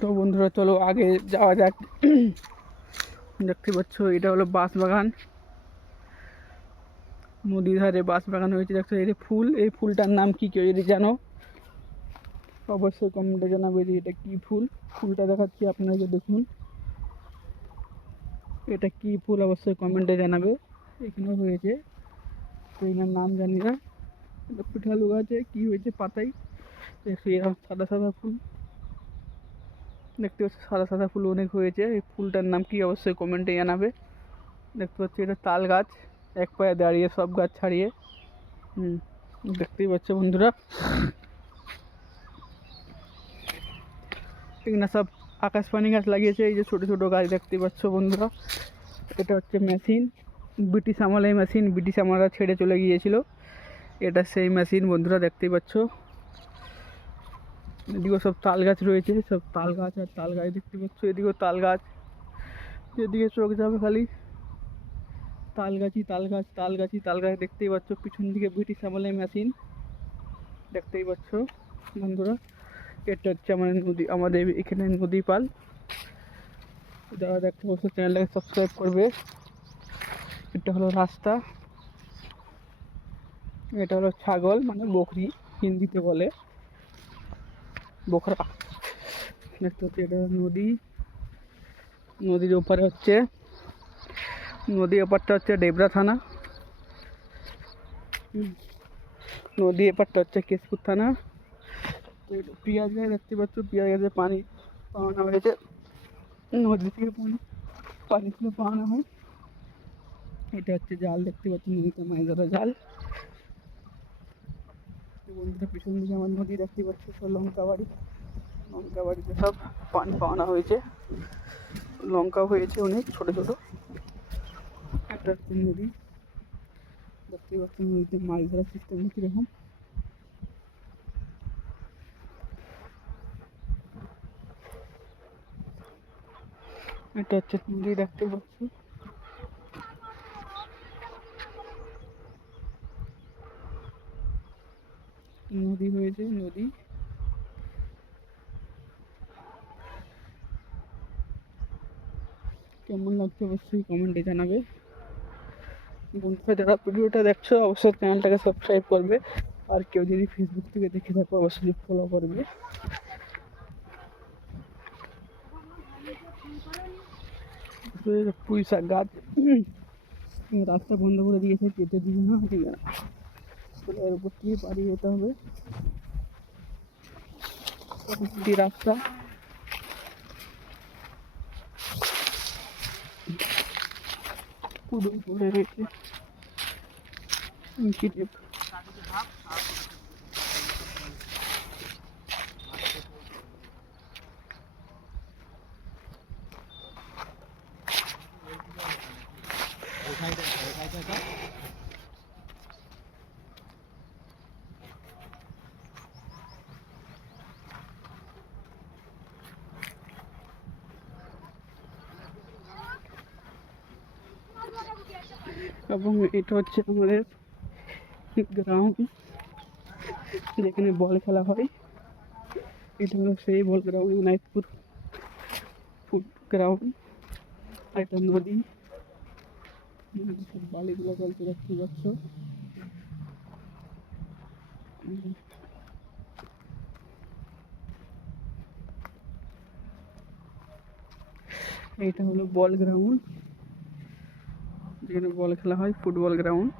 তো বন্ধুরা চলো আগে যাওয়া যাক। দেখতে পাচ্ছ এটা হলো বাঁশবাগান, নদীর ধারে বাঁশবাগান হয়েছে। দেখছো এই ফুল, এই ফুলটার নাম কি কেউ যদি জানো অবশ্যই কমেন্টে জানাবে যে এটা কি ফুল। ফুলটা দেখাচ্ছি আপনাকে, দেখুন এটা কি ফুল অবশ্যই কমেন্টে জানাবে। এখানেও হয়েছে, তো এনার নাম জানি না। এটা পিঠালু গাছে কি হয়েছে পাতাই, দেখছি এরকম সাদা সাদা ফুল দেখতে পাচ্ছি, সাদা সাদা ফুল অনেক হয়েছে। এই ফুলটার নাম কি অবশ্যই কমেন্টে জানাবে। দেখতে পাচ্ছি এটা তাল গাছ, এক পায়ে দাঁড়িয়ে সব গাছ ছাড়িয়ে। দেখতেই পাচ্ছ বন্ধুরা, এখানে সব আকাশপানি গাছ লাগিয়েছে। এই যে ছোটো ছোটো গাছ দেখতেই পাচ্ছ বন্ধুরা, এটা হচ্ছে মেশিন, ব্রিটিশ আমলে মেশিন, ব্রিটিশ আমলরা ছেড়ে চলে গিয়েছিল। এটা সেই মেশিন বন্ধুরা, দেখতেই পাচ্ছ। এদিকেও সব তাল গাছ রয়েছে, সব তাল গাছ আর তাল গাছ দেখতে পাচ্ছ। এদিকেও তাল গাছ, যেদিকে চোখ যাবে খালি তাল গাছই তাল গাছ, তাল গাছই তাল গাছ দেখতেই পাচ্ছ। পিছন দিকে ব্রিটিশ আমলের মেশিন দেখতেই পাচ্ছ বন্ধুরা। এটা হচ্ছে আমাদের নদী, আমাদের এখানে নদী পাল। যারা দেখতে পাচ্ছ চ্যানেলটাকে সাবস্ক্রাইব করবে। এটা হলো রাস্তা, এটা হলো ছাগল মানে বকরি হিন্দিতে বলে বকরা। দেখতে হচ্ছে এটা নদী, নদীর ওপারে হচ্ছে, নদীর ওপারটা হচ্ছে ডেবরা থানা, নদী এপারটা হচ্ছে কেশপুর থানা। তো পেঁয়াজ গাছ দেখতে পাচ্ছ, পেঁয়াজ গাছে পানি পাওয়ানো হয়েছে, নদী থেকে পানি থেকে পাওয়ানো হয়। এটা হচ্ছে জাল দেখতে পাচ্ছি, নদীতে মাছ ধরা জাল। বন্ধুরা পিছন দিকে আমার নদী দেখতে পাচ্ছি, সব লঙ্কা বাড়ি, লঙ্কা বাড়িতে সব পানি পাওয়ানো হয়েছে, লঙ্কাও হয়েছে অনেক ছোটো ছোটো। একটা হচ্ছে নদী দেখতে পাচ্ছি, নদীতে মাছ ধরার সিস্টেম কীরকম। এটা হচ্ছে নদী দেখতে পাচ্ছি, নদী হয়েছে নদী। কেমন লাগছে অবশ্যই কমেন্টে জানাবে। বন্ধুরা যারা ভিডিওটা দেখছো অবশ্যই চ্যানেলটাকে সাবস্ক্রাইব করবে, আর কেউ যদি ফেসবুক থেকে দেখে থাকো অবশ্যই ফলো করবে। পুঁই শাক গাছ, রাস্তা বন্ধ করে দিয়েছে, কেটে দিবে না, ঠিক আছে, এর উপর থেকে পাড়ি যেতে হবে রাস্তা। পুরো পড়ে রয়েছে এবং এটা হচ্ছে আমাদের গ্রাউন্ড, যেখানে বল খেলা হয়। এটা হলো সেই বল গ্রাউন্ড, নাইটপুর ফুট গ্রাউন্ড। একটা নদী, সব বালিগুলো চলতে দেখতে পাচ্ছ। এটা হলো বল গ্রাউন্ড, যেখানে বল খেলা হয়, ফুটবল গ্রাউন্ড।